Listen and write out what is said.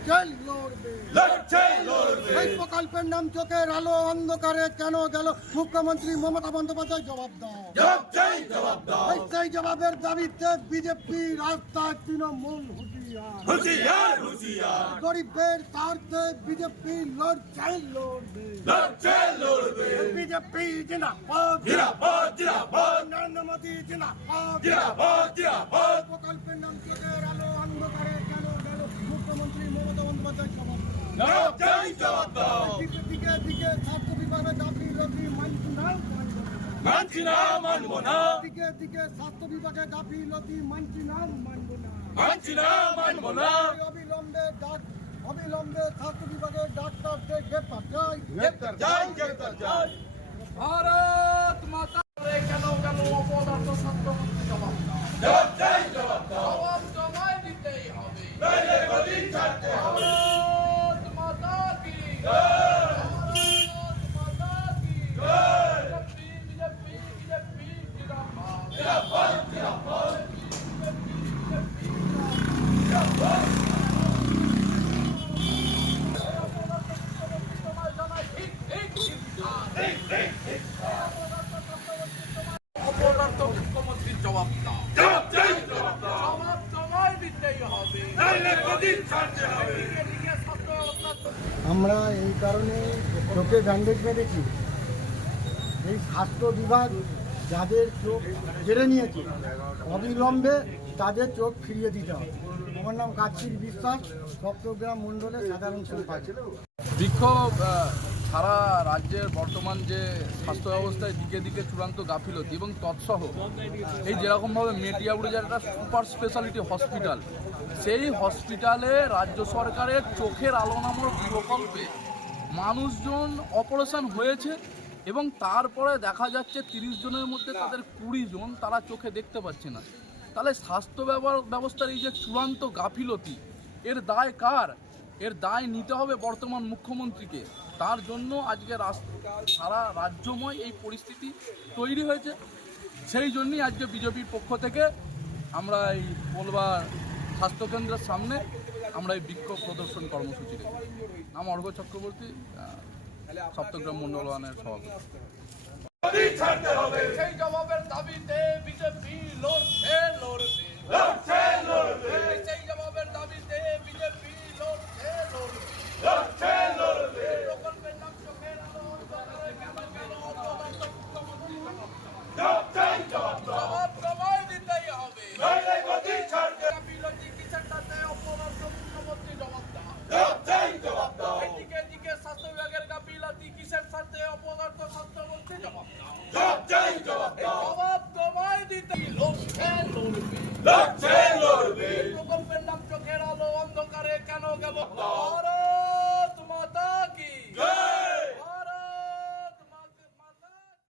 লড়ছে লড়বে লড়ছে লড়বে এই প্রকল্পের নাম চোখের আলো অন্ধকারে কেন গেল? মুখ্যমন্ত্রী মমতা বন্দ্যোপাধ্যায় জবাব দাও। জবাব চাই জবাব দাও। এই সেই জবাবের দাবিতে বিজেপি রাস্তায় তৃণমূল হুঁশিয়ার। হুঁশিয়ার হুঁশিয়ার। গরিবের স্বার্থে বিজেপি লড়ছে লড়বে বিজেপি জিরাপদ নরেন্দ্র মোদী জিনাপদ জিরাপদ মুখ্যমন্ত্রী মমতা বন্দ্যোপাধ্যায় জবাব জবাব চাই জবাব দাও দিকে দিকে স্বাস্থ্য বিভাগে গাফিলতি মানছি না মানছি না মানবো না। দিকে দিকে স্বাস্থ্য বিভাগে গাফিলতি মানছি না মানব না। মানছি না মানবো না অবিলম্বে ডাক অবিলম্বে স্বাস্থ্য বিভাগের ডাক্তারদের গ্রেপ্তার। চাই গ্রেপ্তার চাই গ্রেপ্তার চাই ভারত মাতা রে কেন কেন অপদার্থ ছাত্রমন্ত্রী জবাব দাও জবাব চাই জবাব দাও জবাব জমায় দিতেই হবে নইলে গদি ছাড়তে হবে ভারত মাতা কি ভারত মাতা কি বিজেপি বিজেপি বিজেপি জিন্দাবাদ জিরাপদ জিরাপদ তোমায় জানাই ঠিক ঠিক ঠিক অপদার্থ মুখ্যমন্ত্রীর জবাব দাও জবাব চাই জবাব দাও জবাব জমায় দিতেই হবে। নইলে গদি ছাড়তে হবে আমরা এই কারণে চোখে ব্যান্ডেজ বেঁধেছি এই স্বাস্থ্য বিভাগ যাদের চোখ কেড়ে নিয়েছে অবিলম্বে তাদের চোখ ফিরিয়ে দিতে হবে। আমার নাম কাচ্ছির বিশ্বাস চট্টগ্রাম মণ্ডলের সাধারণ সম্পাদক। বিক্ষোভ সারা রাজ্যের বর্তমান যে স্বাস্থ্য ব্যবস্থায় দিকে দিকে চূড়ান্ত গাফিলতি এবং তৎসহ এই যেরকমভাবে মেটিয়াবুড়ি যে একটা সুপার স্পেশালিটি হসপিটাল, সেই হসপিটালে রাজ্য সরকারের চোখের আলো নামক প্রকল্পে মানুষজন অপারেশন হয়েছে এবং তারপরে দেখা যাচ্ছে তিরিশ জনের মধ্যে তাদের কুড়ি জন তারা চোখে দেখতে পাচ্ছে না। তাহলে স্বাস্থ্য ব্যবস্থার এই যে চূড়ান্ত গাফিলতি, এর দায় কার? এর দায় নিতে হবে বর্তমান মুখ্যমন্ত্রীকে। তার জন্য আজকে সারা রাজ্যময় এই পরিস্থিতি তৈরি হয়েছে। সেই জন্যই আজকে বিজেপির পক্ষ থেকে আমরা এই বলবার স্বাস্থ্যকেন্দ্রের সামনে আমরা এই বিক্ষোভ প্রদর্শন কর্মসূচি রেখেছি নাম অর্ঘ চক্রবর্তী সপ্তগ্রাম মন্ডল ওয়ানের সভাপতি গদি ছাড়তে হবে সেই জবাবের দাবিতে বিজেপি লড়ছে লড়বে লড়ছে লড়বে সেই জবাবের দাবিতে বিজেপি লড়ছে লড়বে লড়ছে লড়বে প্রকল্পের নাম চোখের আলো অন্ধকারে কেন কেন অপদার্থ মুখ্যমন্ত্রী জবাব দাও। জবাব চাই জবাব দাও জবাব জমায় দিতেই হবে নইলে গদি ছাড়তে গাফিলতি কিসের সাথে অপদার্থ মুখ্যমন্ত্রী জবাব দাও জবাব চাই জবাব দাও এদিকে এদিকে স্বাস্থ্য বিভাগের গাফিলতি কিসের সাথে অপদার্থ স্বাস্থ্যমন্ত্রী জবাব দাও জবাব চাই জবাব এই দাও জবাব জমায় দিতেই লড়ছে লড়বে লড়ছে লড়বে প্রকল্পের নাম চোখের আলো অন্ধকারে কেন গেল?